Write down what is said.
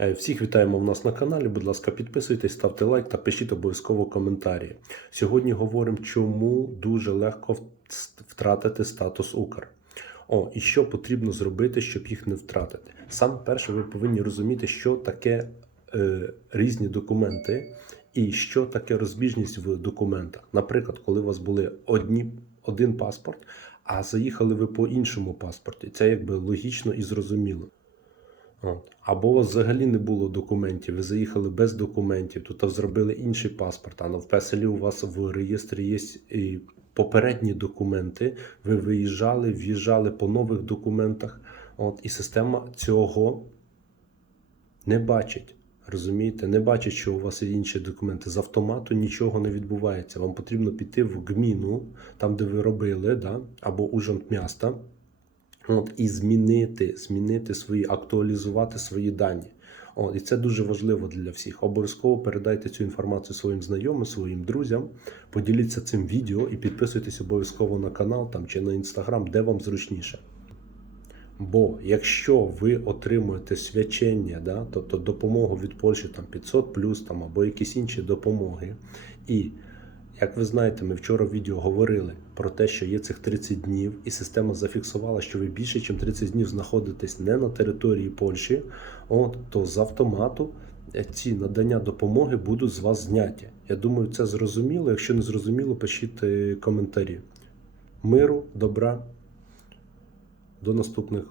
Е, Всіх вітаємо в нас на каналі. Будь ласка, підписуйтесь, ставте лайк та пишіть обов'язково коментарі. Сьогодні говоримо, чому дуже легко втратити статус Укр. О, і що потрібно зробити, щоб їх не втратити. Саме перше, ви повинні розуміти, що таке е, різні документи і що таке розбіжність в документах. Наприклад, коли у вас були одні, один паспорт, а заїхали ви по іншому паспорті. Це якби логічно і зрозуміло. Або у вас взагалі не було документів, ви заїхали без документів, тут зробили інший паспорт, а на в песелі у вас в реєстрі є і попередні документи, ви виїжджали, в'їжджали по нових документах. От, і система цього не бачить. Розумієте, не бачить, що у вас є інші документи. З автомату нічого не відбувається. Вам потрібно піти в гміну, там, де ви робили, да? або ужант міста, От, і змінити, змінити свої, актуалізувати свої дані. От, і це дуже важливо для всіх. Обов'язково передайте цю інформацію своїм знайомим, своїм друзям. Поділіться цим відео і підписуйтесь обов'язково на канал там, чи на інстаграм, де вам зручніше. Бо якщо ви отримуєте свячення, да, тобто допомогу від Польщі там 500 плюс там, або якісь інші допомоги, і як ви знаєте, ми вчора в відео говорили про те, що є цих 30 днів, і система зафіксувала, що ви більше, ніж 30 днів знаходитесь не на території Польщі, от, то з автомату е, ці надання допомоги будуть з вас зняті. Я думаю, це зрозуміло. Якщо не зрозуміло, пишіть е, коментарі. Миру, добра. До наступних